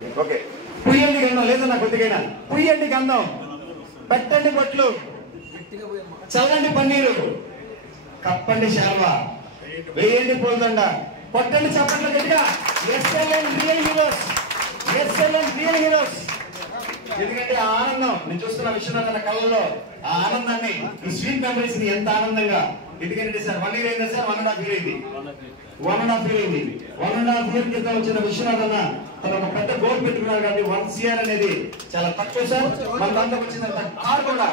Okay, పుయ్యండి గంధం లేదన్నా కొద్దిగైనా పుయ్యండి గంధం, పెట్టండి బొట్లు, చల్లండి పన్నీరు, కప్పండి శాల్వా, వేయండి పూలదండ, కొట్టండి చప్పట్లు గట్టిగా. SLN real heroes, SLN real heroes. ఎందుకంటే ఆ ఆనందం నేను చూస్తున్న విశ్వనాథ్ కళ్ళలో ఆ ఆనందాన్ని, ఈ స్వీట్ మెమరీస్ ని ఎంత ఆనందంగా. ఎందుకంటే సార్ 1 year అయిందా సార్? 1.5 year అయింది. 1.5 year అయింది. 1.5 year క్రితం వచ్చిన విశ్వనాథ్ అన్న తన ఒక పెద్ద గోల్ పెట్టుకున్నారు కాబట్టి 1 year అనేది చాలా తక్కువ సార్. మన దాంట్లోకి వచ్చిన కార్ కూడా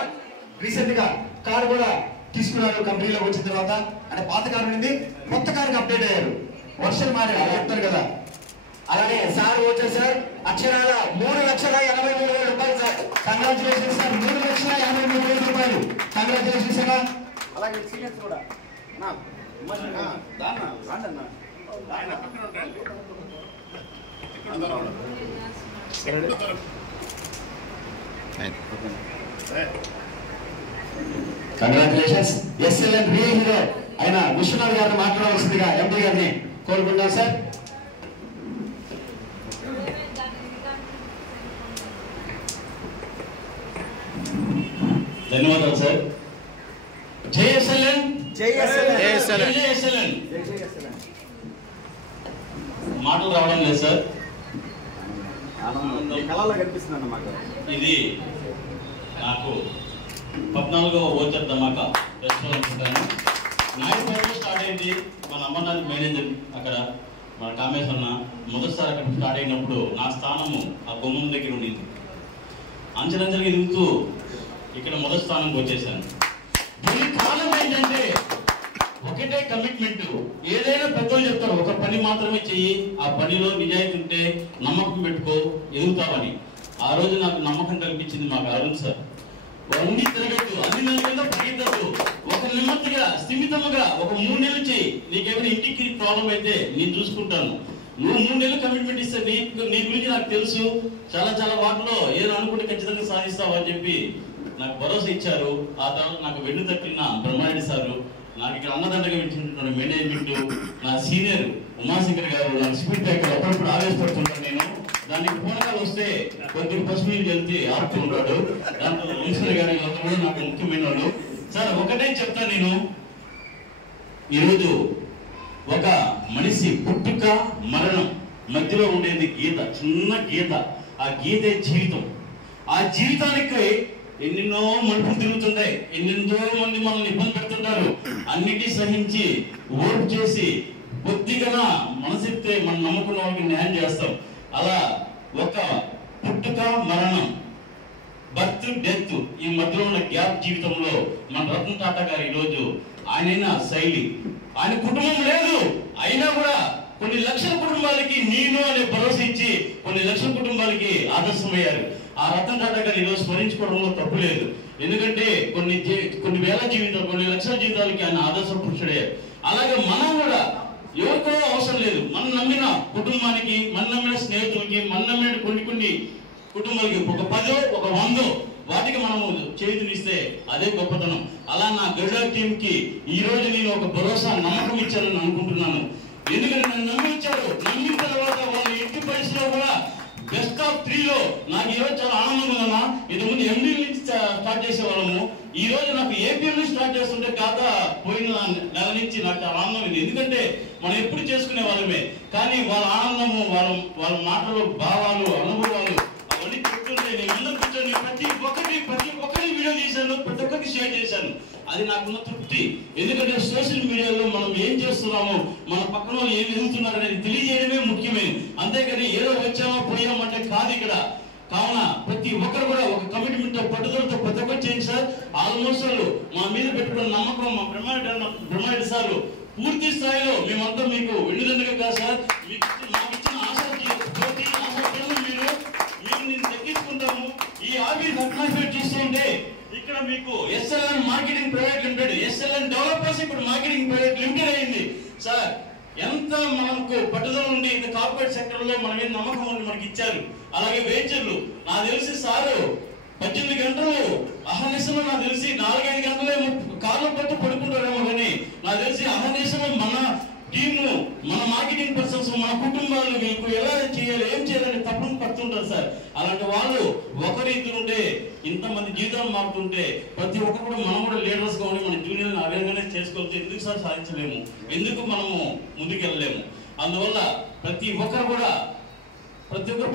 రీసెంట్ గా కార్ కూడా తీసుకున్నారు కంపెనీలోకి వచ్చిన తర్వాత. అంటే పాత కారు ఉంది, కొత్త కారుకి అప్డేట్ అయ్యారు. వర్షాలు మారారు చెప్తారు కదా. అలాగే సార్ వచ్చారు సార్, అక్షరాల 3,83,000 రూపాయలు సార్. కంగ్రాచులేషన్ సార్, 3,83,000 రూపాయలు. Congratulation sir. అలాగే సీనియర్స్ కూడా కంగ్రాచులేషన్స్. ఎస్ఎల్ఎన్ రియల్ హీరో అయిన విశ్వనాథ్ గారిని మాట్లాడవలసిందిగా ఎంపీ గారిని కోరుకుంటాం సార్. ధన్యవాదాలు సార్. జై ఎస్ఎల్ఎన్, జై ఎస్ఎల్ఎన్, జై ఎస్ఎల్ఎన్, జై ఎస్ఎల్ఎన్. మాటలు రావడం లేదు సార్. కళలో కనిపిస్తుంది అన్నమాట. ఇది నాకు 14వ ఓచర్ ధమాకా ఫెస్టివల్ అనుకుంటాను. నాయుడుపేటలో స్టార్ట్ అయింది. మన అమర్నాథ్ మేనేజర్ అక్కడ మన కామేశ్వరన్న మొదటిసారి అక్కడ స్టార్ట్ అయినప్పుడు నా స్థానము ఆ గుమ్మం దగ్గర ఉండింది. అంచెలంచెలుగా ఎదుగుతూ ఇక్కడ మొదటి స్థానంకి వచ్చేసాను. దీని కారణం ఏంటంటే ఒకటే కమిట్మెంట్. ఏదైనా పెద్దలు చెప్తారు ఒక పని మాత్రమే చెయ్యి, ఆ పనిలో నిజాయితీ ఉంటే నమ్మకం పెట్టుకో ఎదుగుతావని. ఆ రోజు నాకు నమ్మకం కల్పించింది మాకు అరుణ్ సార్. అన్ని తిరగద్దు, అన్ని నెలల పరిగెత్తద్దు, ఒక నెమ్మదిగా స్థిమితంగా ఒక 3 నెలలు చెయ్యి. నీకేమైనా ఇంటికి ప్రాబ్లం అయితే నేను చూసుకుంటాను. నువ్వు 3 నెలలు కమిట్మెంట్ ఇస్తే నీ గురించి నాకు తెలుసు. చాలా వాటిలో ఏదో అనుకుంటే ఖచ్చితంగా సాధిస్తావు అని చెప్పి నాకు భరోసా ఇచ్చారు. ఆ తర్వాత నాకు వెన్ను తట్టిన బ్రహ్మారెడ్డి సారు, నాకు ఇక్కడ అన్నదండగా పెట్టినటువంటి మేనేజ్మెంట్, నా సీనియర్ ఉమాశంకర్ గారు, నాకు స్పీడ్ బ్రేకర్ అప్పుడప్పుడు ఆవేశపడుతుంటాను నేను. దానికి పూనకాలు వస్తే కొద్దిగా పసుపు వెళ్తే ఆడుతూ ఉంటాడు. దాంట్లో వంశీ గారి కూడా నాకు ముఖ్యమైన వాళ్ళు సార్. ఒకటే చెప్తాను నేను, ఈరోజు ఒక మనిషి పుట్టుక మరణం మధ్యలో ఉండేది గీత, చిన్న గీత. ఆ గీతే జీవితం. ఆ జీవితానికి ఎన్నెన్నో మలుపులు తిరుగుతుంటాయి, ఎన్నెన్నో మంది మనల్ని ఇబ్బంది పెడుతుంటారు. అన్నిటి సహించి ఓర్పు చేసి కొద్దిగా మనసిస్తే మనం నమ్ముకున్న వాళ్ళకి న్యాయం చేస్తాం. అలా ఒక పుట్టుక మరణం, బర్త్ డెత్, ఈ మధ్యలో ఉన్న గ్యాప్ జీవితంలో మన రతన్ టాటా గారు ఈరోజు ఆయన శైలి, ఆయన కుటుంబం లేదు అయినా కూడా కొన్ని లక్షల కుటుంబాలకి నేను అనే భరోసా ఇచ్చి కొన్ని లక్షల కుటుంబాలకి ఆదర్శమయ్యారు. ఆ రతన్ టాటా గారు ఈరోజు స్మరించుకోవడంలో తప్పు లేదు. ఎందుకంటే కొన్ని వేల జీవితాలు, కొన్ని లక్షల జీవితాలకి ఆయన ఆదర్శ పురుషుడయ్యారు. అలాగే మనం కూడా ఎవరికో అవసరం లేదు, మనం నమ్మిన కుటుంబానికి, మనం నమ్మిన స్నేహితులకి, మనం నమ్మిన కొన్ని కుటుంబాలకి ఒక 10 ఒక 100 వాటికి మనము చేతునిస్తే అదే గొప్పతనం. అలా నా గరుడ టీం కి ఈ రోజు నేను ఒక భరోసా నమ్మకం ఇచ్చానని అనుకుంటున్నాను. ఎందుకంటే నన్ను నమ్మించారు. నమ్మిన తర్వాత వాళ్ళ ఎట్టి పరిస్థితిలో కూడా బెస్ట్ ఆఫ్ 3లో నాకు ఈరోజు చాలా ఆనందంగా ఉన్నా. ఇంతకుముందు ఎండీ నుంచి స్టార్ట్ చేసేవాళ్ళము, ఈ రోజు నాకు ఏపీఎం నుంచి స్టార్ట్ చేస్తుంటే కాదా పోయిన నెల నుంచి నాకు చాలా ఆనందం ఉంది. ఎందుకంటే మనం ఎప్పుడు చేసుకునే వాళ్ళమే, కానీ వాళ్ళ ఆనందము, వాళ్ళ మాటలు, భావాలు, అనుభవాలు అవన్నీ చెప్తుంటే నేను అందరూ కూర్చొని ప్రతి ఒక్కరి వీడియో తీశాను, ప్రతి ఒక్కరికి షేర్ చేశాను. అది నాకున్న తృప్తి. ఎందుకంటే సోషల్ మీడియాలో మనం ఏం చేస్తున్నామో, మన పక్కన వాళ్ళు ఏం ఎదుగుతున్నారు అనేది తెలియజేయడమే ముఖ్యమే. అంతేకాని ఏదో వచ్చామో పోయామంటే కాదు ఇక్కడ. కావున ప్రతి ఒక్కరు కూడా ఒక కమిట్మెంట్ తో, పట్టుదలతో ప్రతి ఒక్కరు చేయండి సార్. ఆల్మోస్ట్ వాళ్ళు మా మీద పెట్టుకున్న నమ్మకం, మా బ్రహ్మారెడ్డి సార్ పూర్తి స్థాయిలో మేమంతా మీకు వెండుదండగా కాదు సార్, మాకు ఇచ్చిన ఆశలు మీరు నేను దక్కించుకుంటాము. ఈ ఆఫీస్ అట్మాస్ఫియర్ చూస్తుంటే ఇక్కడ మీకు SLN marketing private limited, SLN developers ఇప్పుడు మార్కెటింగ్ ప్రైవేట్ లిమిటెడ్ అయింది సార్. ఎంత మనకు పట్టుదల ఉండి ఇంత కార్పొరేట్ సెక్టర్ లో మన మీద నమ్మకం ఉండి మనకి ఇచ్చారు. అలాగే వెంచర్లు, నాకు తెలిసి సారు 18 గంటలు అహర్నిశలో, నాకు తెలిసి 4-5 గంటలే కార్లో పట్టు పడుకుంటారేమో, కానీ నాకు తెలిసి అహర్నిశలో మన టీము, మన మార్కెటింగ్ పర్సన్స్, మన కుటుంబాలు మీకు ఎలా చేయాలి, ఏం చేయాలని తప్పని పడుతూ అలాంటి వాళ్ళు ఒకరు ఇద్దరు ఉంటే ఇంతమంది జీవితాలు మారుతుంటే ప్రతి ఒక్కరు కూడా మనం కూడా లీడర్స్ గా ఉండి మన జూనియర్ని అవేర్నెస్ చేసుకోవచ్చు. ఎందుకు సార్ సాధించలేము, ఎందుకు మనము ముందుకెళ్ళలేము? అందువల్ల ప్రతి ఒక్కరు కూడా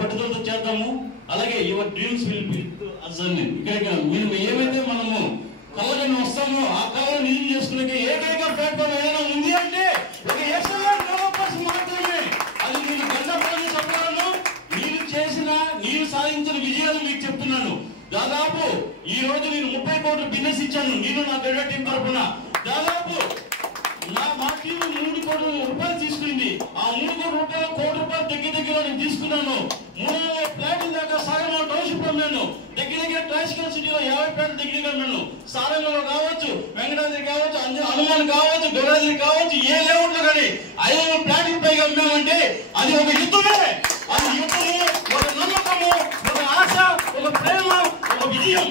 పట్టుదలతో చేద్దాము. అలాగే యువర్ డ్రీమ్స్ విల్ బి ఇక్కడ మీరు ఏమైతే మనము కళలను వస్తామో ఆ కళను నిజం చేసుకునే ఏకైక ప్లాట్ఫామ్ ఏదైనా ఉంది అంటే ఒక ఎక్సలెంట్ డెవలపర్స్ మాత్రమే. అది నేను గంటపడి చెప్పగలను. మీరు చేసిన మీరు సాధించిన విజయాలు మీకు చెప్తున్నాను. దాదాపు ఈ రోజు నేను 30 కోట్ల బిజినెస్ ఇచ్చాను. నేను నా గడ్డ టీం తరఫున దాదాపు మా టీం 3 కోట్ల రూపాయలు తీసుకుంది. ఆ 3 కోట్ల రూపాయలు దగ్గర నేను తీసుకున్నాను. 300 ఫ్లాట్ల దాకా సాగరంలో టౌన్షిప్ అమ్మాను. దగ్గర క్లాసికల్ సిటీలో 50 ఫ్లాట్ల దగ్గర అమ్మాను. సారంగంలో కావచ్చు, వెంకటాద్రి కావచ్చు, హనుమాన్ కావచ్చు, గౌరాద్రి కావచ్చు, ఏ లేఅవుట్లో కానీ 500 ఫ్లాట్ల పైగా అమ్మామంటే అది ఒక యుద్ధమే. అది యుద్ధము, ఒక నమ్మకము, ఒక ఆశ, ఒక ప్రేమ, ఒక విజయం.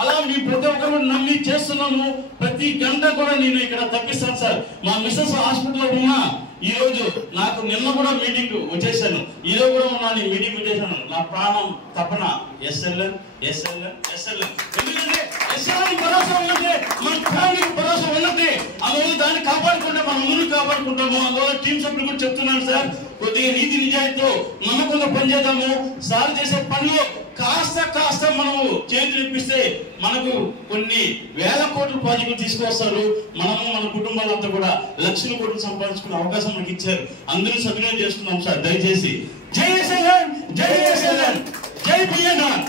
అలా మీ ప్రతి ఒక్కరు నమ్మి చేస్తున్నాము. ప్రతి గంట కూడా నేను ఇక్కడ తప్పిస్తాను సార్. మా మిస్సెస్ హాస్పిటల్లో ఉన్నా ఈ రోజు నాకు నిన్న కూడా మీటింగ్ వచ్చేసాను. ఈ రోజు కూడా ఉన్నా మీటింగ్ వచ్చేసాను. నా ప్రాణం తపన ఎస్ఎల్ఎన్ ఎస్ఎల్ఎన్ ఎస్ఎల్ఎన్. ఎందుకంటే ఎస్ఎల్ఎన్ భరోసా ఉన్నట్టే మన ఫ్యామిలీకి భరోసా ఉన్నట్టే. అందువల్ల దాన్ని కాపాడుకుంటే మనం ముందుకు కాపాడుకుంటాము. అందువల్ల టీమ్ సభ్యులు కూడా చెప్తున్నాను సార్, కొద్దిగా నీతి నిజాయితీతో నమ్మకంగా పనిచేద్దాము. సార్ చేసే పనిలో కాస్త మనము చేతులు ఇప్పిస్తే మనకు కొన్ని వేల కోట్ల ప్రాజెక్టులు తీసుకొస్తారు. మనము మన కుటుంబాలంతా కూడా లక్షల కోట్లు సంపాదించుకునే అవకాశం మనకి ఇచ్చారు. అందరూ సద్వినియోగం చేసుకున్నాం సార్. దయచేసి జై ఎస్ఎల్ఎన్, జై ఎస్ఎల్ఎన్, జై బిఎన్ఆర్.